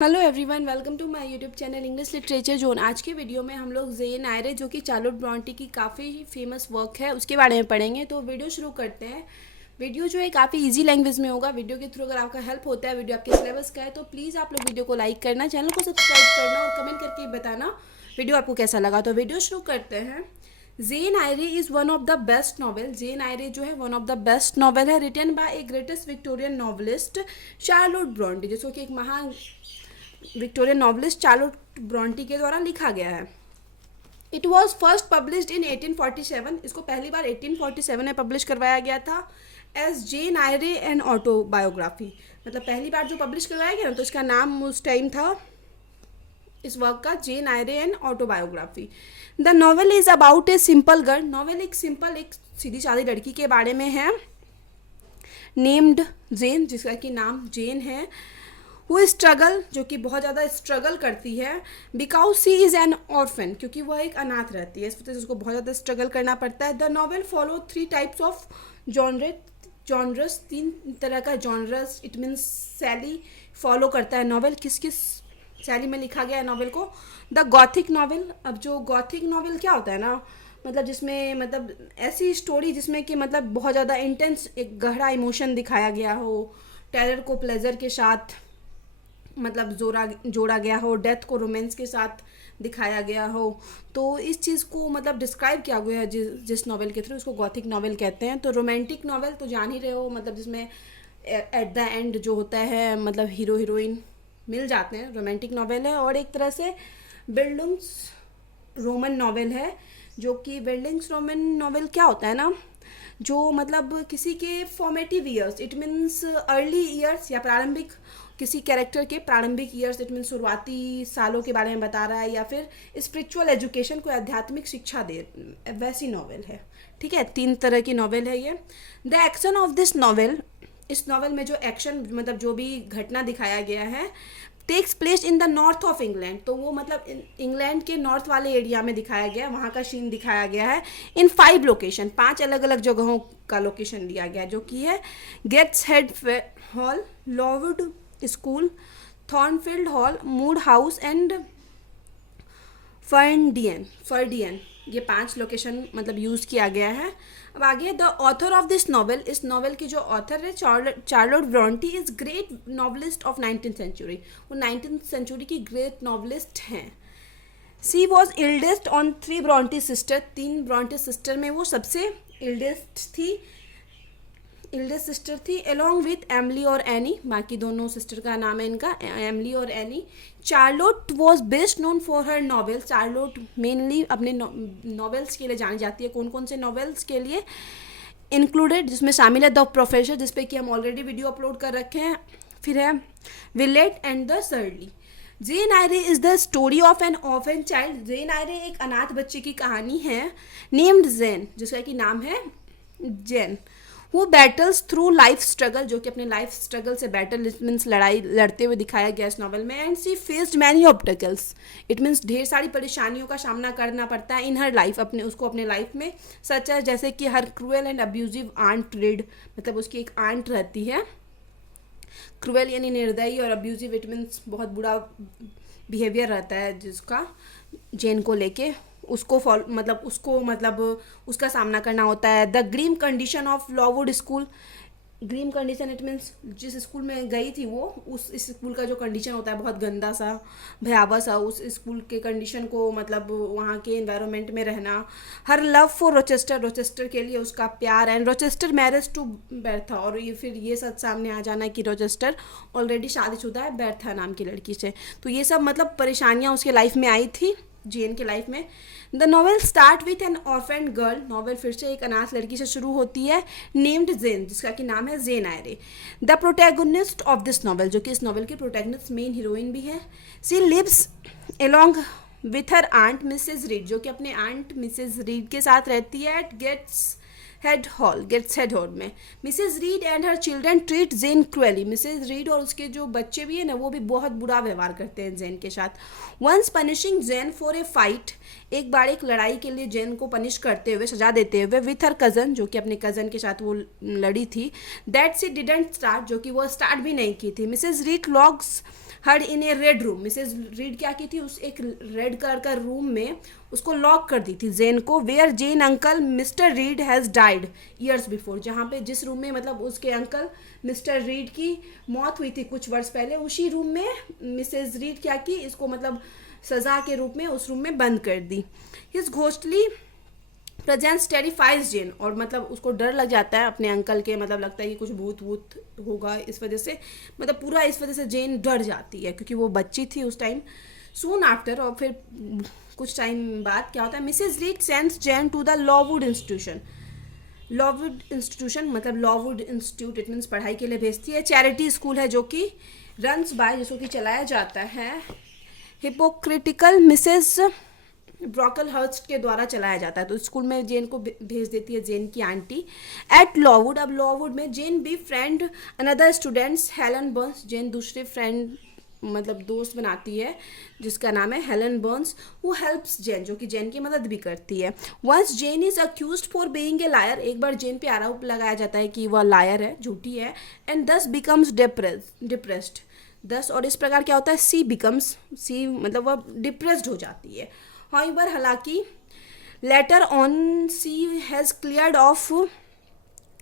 Hello everyone, welcome to my YouTube channel English literature zone. आज के video में हम लोग जेन आयरे जो कि चार्लोट ब्रॉन्टी की काफ़ी फेमस वर्क है उसके बारे में पढ़ेंगे। तो वीडियो शुरू करते हैं। वीडियो जो है काफ़ी इजी लैंग्वेज में होगा। वीडियो के थ्रू अगर आपका हेल्प होता है, वीडियो आपके सिलेबस का है, तो प्लीज़ आप लोग वीडियो को लाइक करना, चैनल को सब्सक्राइब करना और कमेंट करके बताना वीडियो आपको कैसा लगा। तो वीडियो शुरू करते हैं। Jane Eyre is one of the best novel. Jane Eyre जो है one of the best novel है, written by a greatest Victorian novelist Charlotte Bronte, जिसको कि एक महान विक्टोरियन नॉवलिस्ट चार्लोट ब्रॉन्टी के द्वारा लिखा गया है। It was first published in 1847। इसको पहली बार 1847 में पब्लिश करवाया गया था as Jane Eyre and autobiography. मतलब पहली बार जो पब्लिश करवाया गया ना, तो इसका नाम उस टाइम था इस वर्क का Jane Eyre and autobiography. The novel is about a simple girl. Novel एक सीधी सादी लड़की के बारे में है, नेम्ड जेन, जिसका कि नाम जेन है। वो स्ट्रगल, जो कि बहुत ज़्यादा स्ट्रगल करती है, because she is an orphan, क्योंकि वह एक अनाथ रहती है, इस वजह से उसको बहुत ज़्यादा स्ट्रगल करना पड़ता है। The novel follow 3 types of genres, 3 तरह का जॉनरस, इट मीन्स शैली फॉलो करता है नॉवल। किस किस शैली में लिखा गया है नॉवल को? The Gothic novel. अब जो गॉथिक नॉवल क्या होता है ना, मतलब जिसमें मतलब ऐसी स्टोरी जिसमें कि मतलब बहुत ज़्यादा इंटेंस, एक गहरा इमोशन दिखाया गया हो, टेरर को प्लेजर के साथ मतलब जोड़ा गया हो, डेथ को रोमांस के साथ दिखाया गया हो। तो इस चीज़ को मतलब डिस्क्राइब किया गया है जिस नॉवल के थ्रू, उसको गॉथिक नॉवल कहते हैं। तो रोमांटिक नॉवल तो जान ही रहे हो, मतलब जिसमें एट द एंड जो होता है मतलब हीरो हीरोइन मिल जाते हैं, रोमांटिक नॉवल है। और एक तरह से बिल्डिंग्स रोमन नॉवल है, जो कि बिल्डिंग्स रोमन नॉवल क्या होता है ना, जो मतलब किसी के formative years, it means early years या प्रारंभिक, किसी कैरेक्टर के प्रारंभिक ईयर्स, इट मीन्स शुरुआती सालों के बारे में बता रहा है, या फिर स्पिरिचुअल एजुकेशन को आध्यात्मिक शिक्षा दे, वैसी नॉवल है। ठीक है, 3 तरह की नॉवल है ये। The action of this novel, इस नॉवल में जो एक्शन मतलब जो भी घटना दिखाया गया है, takes place in the north of England. तो वो मतलब इंग्लैंड के नॉर्थ वाले एरिया में दिखाया गया, वहाँ का सीन दिखाया गया है। इन 5 लोकेशन, 5 अलग अलग जगहों का लोकेशन दिया गया, जो कि है Gateshead hall, Lowood school, Thornfield hall, Moor House and Ferndean. ये 5 लोकेशन मतलब यूज़ किया गया है। अब आगे, the author of this novel, इस नॉवल की जो ऑथर है Charlotte Bronte, is great novelist of 19th century. वो 19th सेंचुरी की ग्रेट नॉवलिस्ट हैं। She was eldest on 3 Bronte sister. 3 Bronte sister में वो सबसे इल्डेस्ट सिस्टर थी, अलॉन्ग विथ एमली और एनी। बाकी दोनों सिस्टर का नाम है इनका, एमली और Anne. Charlotte was best known for her novels. Charlotte mainly अपने नॉवेल्स के लिए जानी जाती है। कौन कौन से नॉवेल्स के लिए? इंक्लूडेड, जिसमें शामिल है द प्रोफेसर, जिसपे कि हम ऑलरेडी वीडियो अपलोड कर रखे हैं। फिर है Villette and the Shirley. Jane Eyre is the story of an orphan child. Jane Eyre एक अनाथ बच्चे की कहानी है, नेम्ड जेन, जिसका कि नाम है जेन। वो बैटल्स थ्रू लाइफ स्ट्रगल, जो कि अपने लाइफ स्ट्रगल से बैटल, इट मीन्स लड़ाई लड़ते हुए दिखाया गया इस नॉवल में। And she faced many obstacles, it means ढेर सारी परेशानियों का सामना करना पड़ता है इन हर लाइफ, अपने लाइफ में। सच है जैसे कि her cruel and abusive aunt Reed, मतलब उसकी एक आंट रहती है, क्रूएल यानी निर्दयी, और अब्यूजिव इट मीन्स बहुत बुरा बिहेवियर रहता है जिसका जेन को लेके, उसको उसका सामना करना होता है। The grim condition of Lowood school. Grim condition it means जिस स्कूल में गई थी वो, उस स्कूल का जो कंडीशन होता है बहुत गंदा सा, भयावह सा, उस स्कूल के कंडीशन को मतलब वहाँ के एनवायरनमेंट में रहना। हर लव फॉर रोचेस्टर के लिए उसका प्यार, and Rochester marriage to Bertha. और ये फिर ये सच सामने आ जाना कि रोचेस्टर ऑलरेडी शादीशुदा है बेर्था नाम की लड़की से। तो ये सब मतलब परेशानियाँ उसके लाइफ में आई थी, जेन के लाइफ में। The novel start with an orphaned girl. Novel फिर से एक अनाथ लड़की से शुरू होती है, नेम्ड जेन, जिसका कि नाम है Jane Eyre. The protagonist of this novel, जो कि इस नॉवल की प्रोटैगनिस्ट मेन हीरोइन भी है। She lives along with her aunt Mrs Reed, जो कि अपने आंट मिसेज रीड के साथ रहती है एट गेट्स हेड हॉल में। Mrs Reed and her children treat Jane cruelly. Mrs Reed और उसके जो बच्चे भी हैं ना, वो भी बहुत बुरा व्यवहार करते हैं जेन के साथ। Once punishing Jane for a fight, एक बार एक लड़ाई के लिए जेन को पनिश करते हुए, सजा देते हुए, विथ हर कज़न, जो कि अपने कज़न के साथ वो लड़ी थी, दैट सी डिडंट स्टार्ट, जो कि वो स्टार्ट भी नहीं की थी। मिसेज रीड लॉग्स हर इन ए रेड रूम, मिसेज रीड क्या की थी, उस एक रेड कलर का रूम में उसको लॉक कर दी थी जेन को, where Jane uncle Mr Reed has died years before, जहाँ पे जिस रूम में मतलब उसके अंकल मिस्टर रीड की मौत हुई थी कुछ वर्ष पहले, उसी रूम में मिसेज रीड क्या की, इसको मतलब सजा के रूप में उस रूम में बंद कर दी। हिज घोस्टली प्रेजेंस टेरिफाइज जेन, और मतलब उसको डर लग जाता है अपने अंकल के, मतलब लगता है कि कुछ भूत वूत होगा, इस वजह से मतलब पूरा इस वजह से जेन डर जाती है क्योंकि वो बच्ची थी उस टाइम। सून आफ्टर, और फिर कुछ टाइम बाद क्या होता है, Mrs Reed sends Jane to the Lowood institution. Lowood institution मतलब लॉवुड इंस्टीट्यूट, इट मीन्स पढ़ाई के लिए भेजती है। चैरिटी स्कूल है जो कि रन्स बाय, जिसको कि चलाया जाता है हिपोक्रिटिकल मिसेस ब्रॉकलहर्स्ट के द्वारा चलाया जाता है। तो स्कूल में जेन को भेज देती है जेन की आंटी। एट लॉवुड, अब लॉवुड में Jane be friend another students Helen Burns, Jane दूसरे फ्रेंड मतलब दोस्त बनाती है जिसका नाम है Helen Burns, who helps Jane, जो कि जेन की मदद भी करती है। Once Jane is accused for being a liar, एक बार जेन पे आरोप लगाया जाता है कि वह लायर है, झूठी है। एंड दस बिकम्स डिप्रेस्ड, दस, और इस प्रकार क्या होता है, सी बिकम्स, सी मतलब वह डिप्रेस्ड हो जाती है। हाउएवर, हालांकि later on she has cleared of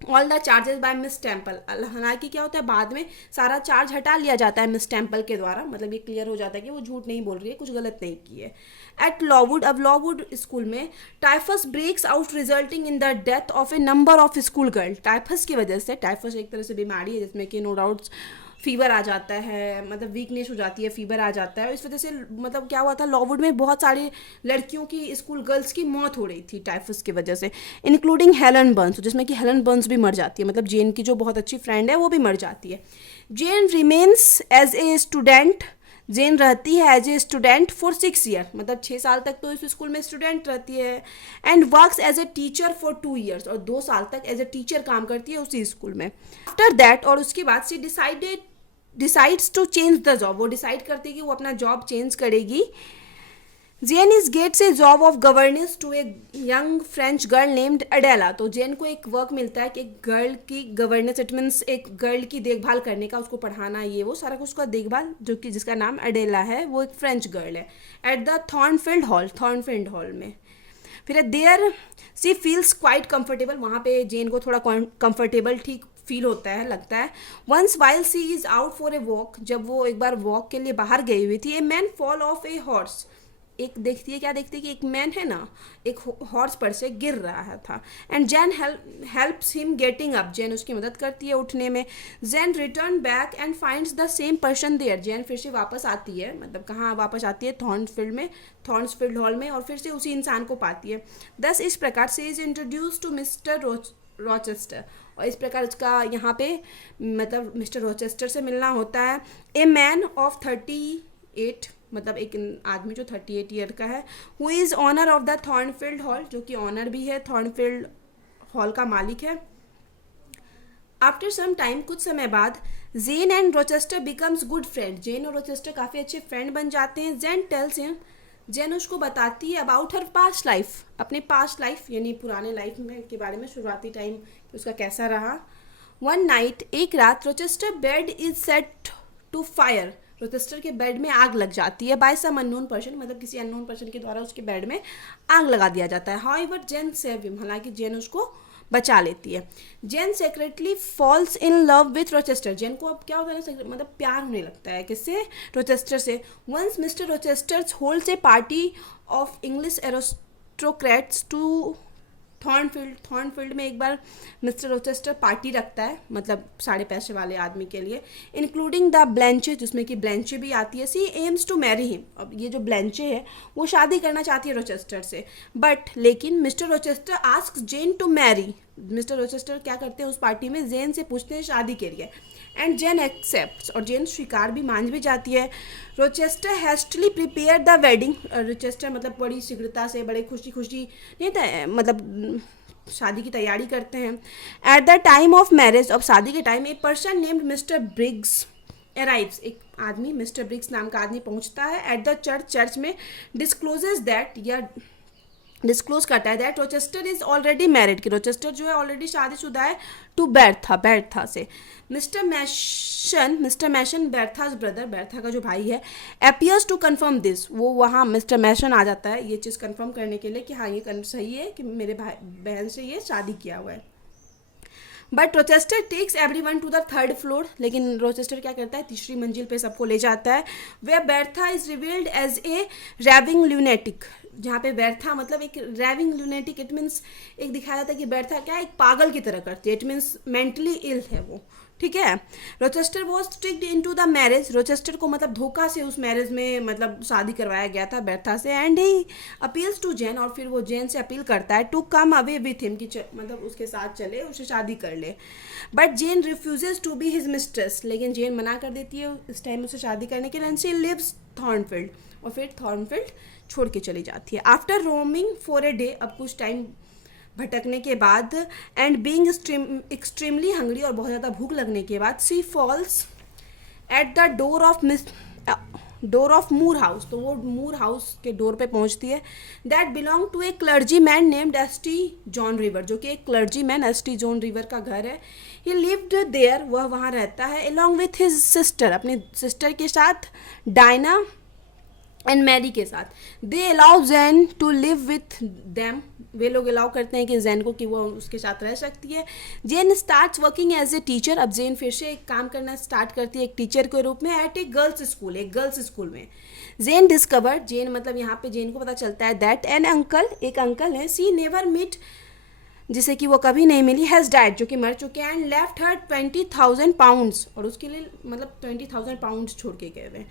all the charges by Miss Temple, हालांकि क्या होता है बाद में सारा चार्ज हटा लिया जाता है मिस टेम्पल के द्वारा, मतलब ये क्लियर हो जाता है कि वो झूठ नहीं बोल रही है, कुछ गलत नहीं की है। एट लॉवुड, अब लॉवुड स्कूल में typhus breaks out resulting in the death of a number of school girl, typhus की वजह से, टाइफस एक तरह से बीमारी है जिसमें कि नो डाउट्स फीवर आ जाता है, मतलब वीकनेस हो जाती है, फीवर आ जाता है, इस वजह से मतलब क्या हुआ था, लॉवुड में बहुत सारी लड़कियों की, स्कूल गर्ल्स की मौत हो रही थी टाइफस की वजह से, इंक्लूडिंग हेलन बर्न्स, जिसमें कि हेलन बर्न्स भी मर जाती है, मतलब जेन की जो बहुत अच्छी फ्रेंड है वो भी मर जाती है। Jane remains as a student, Jane रहती है as a student for 6 year, मतलब 6 साल तक तो इस स्कूल में स्टूडेंट रहती है। And works as a teacher for 2 years, और 2 साल तक एज ए टीचर काम करती है उसी स्कूल में। आफ्टर दैट, और उसके बाद she decides to change the job, वो डिसाइड करती है कि वो अपना जॉब चेंज करेगी। Jane is gets a job of governance to a young French girl named Adela, तो जेन को एक वर्क मिलता है कि एक गर्ल की गवर्नेंस, इट मीन्स एक गर्ल की देखभाल करने का, उसको पढ़ाना, ये वो सारा कुछ का देखभाल, जो कि जिसका नाम अडेला है, वो एक फ्रेंच गर्ल है। एट द थॉर्नफील्ड हॉल में। फिर there she feels quite comfortable, वहाँ पे जेन को थोड़ा कंफर्टेबल ठीक फील होता है, लगता है। Once while she is out for a walk, जब वो एक बार वॉक के लिए बाहर गई हुई थी, a man fall of a horse, एक देखती है, क्या देखती है कि एक मैन है ना, एक हॉर्स पर से गिर रहा था। And Jane helps him getting up, Jane उसकी मदद करती है उठने में। Jane return back and finds the same person there, Jane फिर से वापस आती है, मतलब कहाँ वापस आती है, थॉर्न्सफील्ड हॉल में, और फिर से उसी इंसान को पाती है। दस इस प्रकार से is introduced to mister Rochester, और इस प्रकार उसका यहाँ पे मतलब मिस्टर रॉचेस्टर से मिलना होता है। ए मैन ऑफ 38, मतलब एक आदमी जो 38 ईयर का है, who is owner of the Thornfield Hall, जो कि ऑनर भी है, थॉर्नफील्ड हॉल का मालिक है। आफ्टर सम टाइम, कुछ समय बाद, Jane and Rochester becomes good friend, Jane और रोचेस्टर काफ़ी अच्छे फ्रेंड बन जाते हैं। जेन टेल्स हिम, जेन उसको बताती है अबाउट हर पास्ट लाइफ, अपने पास्ट लाइफ यानी पुराने लाइफ में के बारे में, शुरुआती टाइम उसका कैसा रहा। वन नाइट, एक रात, Rochester bed is set to fire, Rochester के बेड में आग लग जाती है बाय सम अननोन पर्सन, मतलब किसी अननोन पर्सन के द्वारा उसके बेड में आग लगा दिया जाता है। हाउएवर जेन सेव हिम, हालांकि जेन उसको बचा लेती है। Jane secretly falls in love with Rochester, Jane को अब क्या होता है, मतलब प्यार होने लगता है किससे, रोचेस्टर से। Once Mister Rochester holds a party of English aristocrats to Thornfield में एक बार मिस्टर रोचेस्टर पार्टी रखता है, मतलब सारे पैसे वाले आदमी के लिए, इंक्लूडिंग द ब्लैंचे, जिसमें कि ब्लैंचे भी आती है। सी एम्स टू मैरी हिम, अब ये जो ब्लैंचे है वो शादी करना चाहती है रोचेस्टर से, बट लेकिन mister Rochester asks Jane to marry, mister Rochester क्या करते हैं उस पार्टी में, जेन से पूछते हैं शादी के लिए, एंड जेन एक्सेप्ट, और जेन स्वीकार भी मान भी जाती है। Rochester hastily prepare the wedding, Rochester मतलब बड़ी शीघ्रता से, बड़े खुशी नहीं था, मतलब शादी की तैयारी करते हैं। At the time of marriage, अब शादी के टाइम, एक person named mister Briggs arrives, एक आदमी मिस्टर ब्रिग्स नाम का आदमी पहुंचता है एट द चर्च में, डिस्क्लोजेस दैट, या डिस्क्लोज करता है that Rochester is already married, कि रोचेस्टर जो है ऑलरेडी शादीशुदा है, टू बेर्था से। मिस्टर मैशन बेर्थाज ब्रदर, बेर्था का जो भाई है, अपीयर्स टू कंफर्म दिस, वो वहाँ मिस्टर मैशन आ जाता है ये चीज़ कंफर्म करने के लिए कि हाँ ये सही है कि मेरे भाई बहन से ये शादी किया हुआ है। But Rochester takes everyone to the third floor, लेकिन रोचेस्टर क्या करता है, तीसरी मंजिल पे सबको ले जाता है। वे Bertha is revealed as a raving lunatic, जहाँ पे बेर्था मतलब एक रैविंग ल्यूनेटिक, इट मीन्स एक दिखाया जाता है कि बेर्था क्या एक पागल की तरह करती है, इट मीन्स मेंटली इल है वो, ठीक है। Rochester was tricked into the marriage, Rochester को मतलब धोखा से उस मैरिज में मतलब शादी करवाया गया था बेर्था से। And he appeals to Jane, और फिर वो जेन से अपील करता है to come away with him, कि मतलब उसके साथ चले, उसे शादी कर ले। But Jane refuses to be his mistress, लेकिन जेन मना कर देती है इस टाइम उसे शादी करने के लिए। एंड शी लिव्स थॉर्नफील्ड, और फिर थॉर्नफील्ड छोड़ के चली जाती है। After roaming for a day, अब कुछ टाइम भटकने के बाद, एंड बीइंग एक्सट्रीमली हंग्री, और बहुत ज़्यादा भूख लगने के बाद, she falls at the door of Moor House, तो वो मूर हाउस के डोर पे पहुंचती है। That belong to a clergy man named ST. John River, जो कि एक clergy man ST. John River का घर है। ही लिव्ड देयर, वह वहाँ रहता है, अलॉन्ग विथ हिज सिस्टर, अपनी सिस्टर के साथ, डायना एंड मैरी के साथ। They allow Jane to live with them, वे लोग अलाउ करते हैं कि जैन को कि वो उसके साथ रह सकती है। Jane starts working as a teacher, अब जेन फिर से एक काम करना स्टार्ट करती है एक टीचर के रूप में, एट ए गर्ल्स स्कूल, एक गर्ल्स स्कूल में। जेन डिस्कवर, जेन मतलब यहाँ पे जेन को पता चलता है दैट एन अंकल, एक अंकल है, सी नेवर मीट, जिसे कि वो कभी नहीं मिली, हैज़ डाइड, जो कि मर चुके हैं, एंड लेफ्ट हर 20,000 पाउंड्स, और उसके लिए मतलब 20,000 पाउंड्स छोड़ के गए हुए।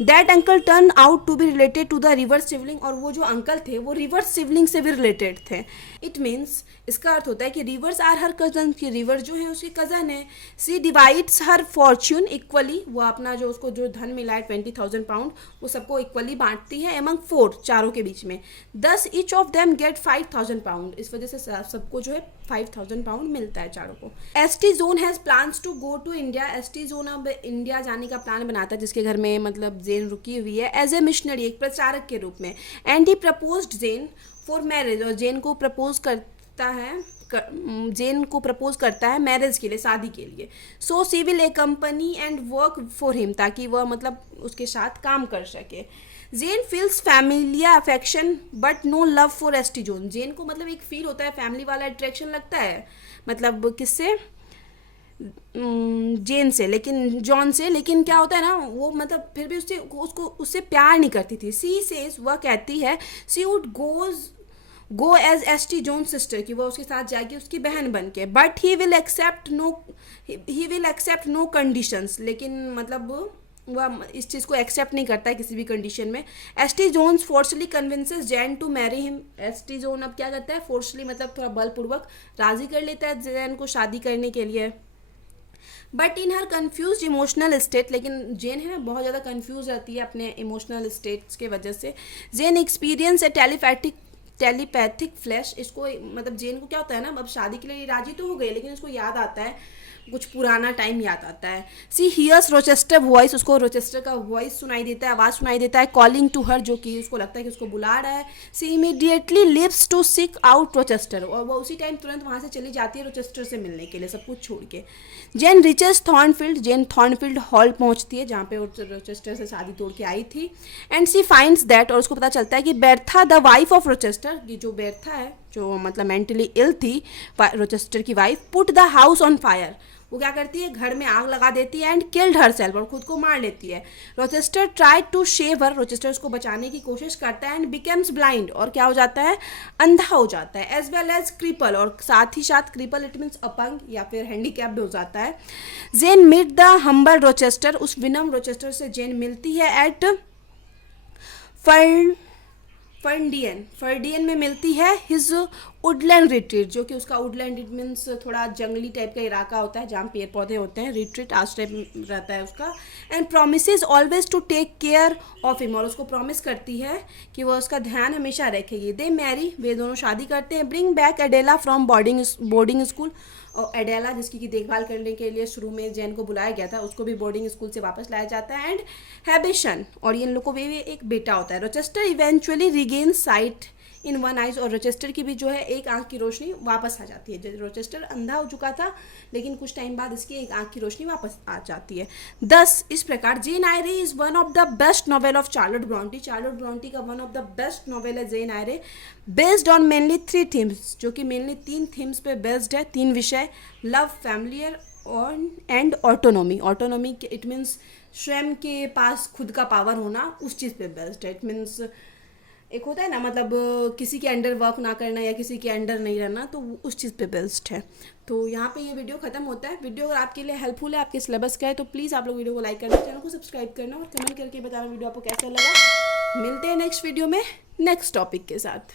That uncle turn out to be related to the River siblings, और वो जो अंकल थे वो रिवर सिवलिंग से भी रिलेटेड थे। इट मीन्स, इसका अर्थ होता है कि रिवर्स आर हर कजन, की रिवर जो है उसकी कज़न है। सी डिवाइड्स हर फॉर्च्यून इक्वली, वो अपना जो उसको जो धन मिला है 20,000 पाउंड, वो सबको इक्वली बांटती है एमंग 4, चारों के बीच में। दस each of them get 5,000 pound, इस वजह से सबको जो है 5,000 पाउंड मिलता है चारों को। S T. John has plans to go to India, S T. John अब इंडिया जाने का प्लान बनाता है, जिसके घर में मतलब जेन रुकी हुई है, एज ए मिशनरी, एक प्रचारक के रूप में। And he proposed Jane for marriage, और जेन को प्रपोज करता है, जेन को प्रपोज करता है मैरिज के लिए, शादी के लिए। So she will accompany and work for him, ताकि वह मतलब उसके साथ काम कर सके। Jane feels familial affection but no love for ST. John, Jane को मतलब एक फील होता है, फैमिली वाला अट्रैक्शन लगता है, मतलब किससे, जेन से, लेकिन जॉन से, लेकिन क्या होता है ना, वो मतलब फिर भी उससे प्यार नहीं करती थी। सी सेज, वह कहती है, she would go as ST. John sister, कि वह उसके साथ जाएगी उसकी बहन बन के। But he will accept no conditions, लेकिन मतलब वह इस चीज़ को एक्सेप्ट नहीं करता है किसी भी कंडीशन में। ST. Johns forcefully convinces Jane to marry him, ST. John अब क्या करता है, फोर्सली मतलब थोड़ा बलपूर्वक राजी कर लेता है जैन को शादी करने के लिए। But in her confuse emotional state, लेकिन जेन है ना बहुत ज़्यादा कन्फ्यूज रहती है अपने इमोशनल स्टेट्स के वजह से। जेन एक्सपीरियंस ए टेलीपैथिक फ्लैश, इसको मतलब जेन को क्या होता है ना, अब शादी के लिए राजी तो हो गई, लेकिन उसको याद आता है कुछ पुराना टाइम याद आता है। सी हियर्स रोचेस्टर वॉइस, उसको रोचेस्टर का वॉइस सुनाई देता है, आवाज़ सुनाई देता है, कॉलिंग टू हर, जो कि उसको लगता है कि उसको बुला रहा है। She immediately leaves to seek out Rochester, और वो उसी टाइम तुरंत वहाँ से चली जाती है रोचेस्टर से मिलने के लिए, सब कुछ छोड़ के। जेन रिचेस थॉर्नफील्ड, जेन थॉर्नफील्ड हॉल पहुँचती है जहाँ पे रोचेस्टर से शादी तोड़ के आई थी। एंड सी फाइंड्स दैट, और उसको पता चलता है कि Bertha the wife of Rochester, की जो बेर्था है जो मतलब मेंटली इल थी, रोचेस्टर की wife, put the house on fire, वो क्या करती है, घर में आग लगा देती है, एंड किल्ड हरसेल्फ, और खुद को मार लेती है। Rochester tried to save her, Rochester उसको बचाने की कोशिश करता है, एंड बिकम्स ब्लाइंड, और क्या हो जाता है, अंधा हो जाता है। एज वेल एज क्रिपल, और साथ ही साथ क्रिपल इट मीन्स अपंग या फिर हैंडीकैप भी हो जाता है। जेन मीट द हम्बल रोचेस्टर, उस विनम्र रोचेस्टर से जेन मिलती है एट फर्डियन में मिलती है हिज वुडलैंड रिट्रीट, जो कि उसका वुडलैंड इट मीन्स थोड़ा जंगली टाइप का इलाका होता है जहाँ पेड़ पौधे होते हैं, रिट्रीट आश्रय रहता है उसका। And promises always to take care of him, और उसको प्रॉमिस करती है कि वह उसका ध्यान हमेशा रखेगी। दे मैरी, वे दोनों शादी करते हैं। Bring back Adela from boarding school, और एडेला जिसकी की देखभाल करने के लिए शुरू में जैन को बुलाया गया था, उसको भी बोर्डिंग स्कूल से वापस लाया जाता है। एंड हैबिशन, और इन लोगों को भी एक बेटा होता है। Rochester eventually regain site in one eyes, और रोचेस्टर की भी जो है एक आंख की रोशनी वापस आ जाती है। रोचेस्टर अंधा हो चुका था लेकिन कुछ टाइम बाद इसकी एक आंख की रोशनी वापस आ जाती है। 10 इस प्रकार Jane Eyre is one of the best novel of Charlotte Bronte. Charlotte Bronte का one of the best novel है Jane Eyre, based on mainly 3 themes, जो कि मेनली 3 थीम्स पे बेस्ड है, 3 विषय, love, familiar on and autonomy. Autonomy it means स्वयं के पास खुद का पावर होना, उस चीज़ पे बेस्ड है। इट मीन्स एक होता है ना, मतलब किसी के अंडर वर्क ना करना या किसी के अंडर नहीं रहना, तो उस चीज़ पे बेस्ड है। तो यहाँ पे ये वीडियो ख़त्म होता है। वीडियो अगर आपके लिए हेल्पफुल है, आपके सिलेबस का है, तो प्लीज़ आप लोग वीडियो को लाइक करना, चैनल को सब्सक्राइब करना और कमेंट करके बताना वीडियो आपको कैसा लगा। मिलते हैं नेक्स्ट वीडियो में नेक्स्ट टॉपिक के साथ।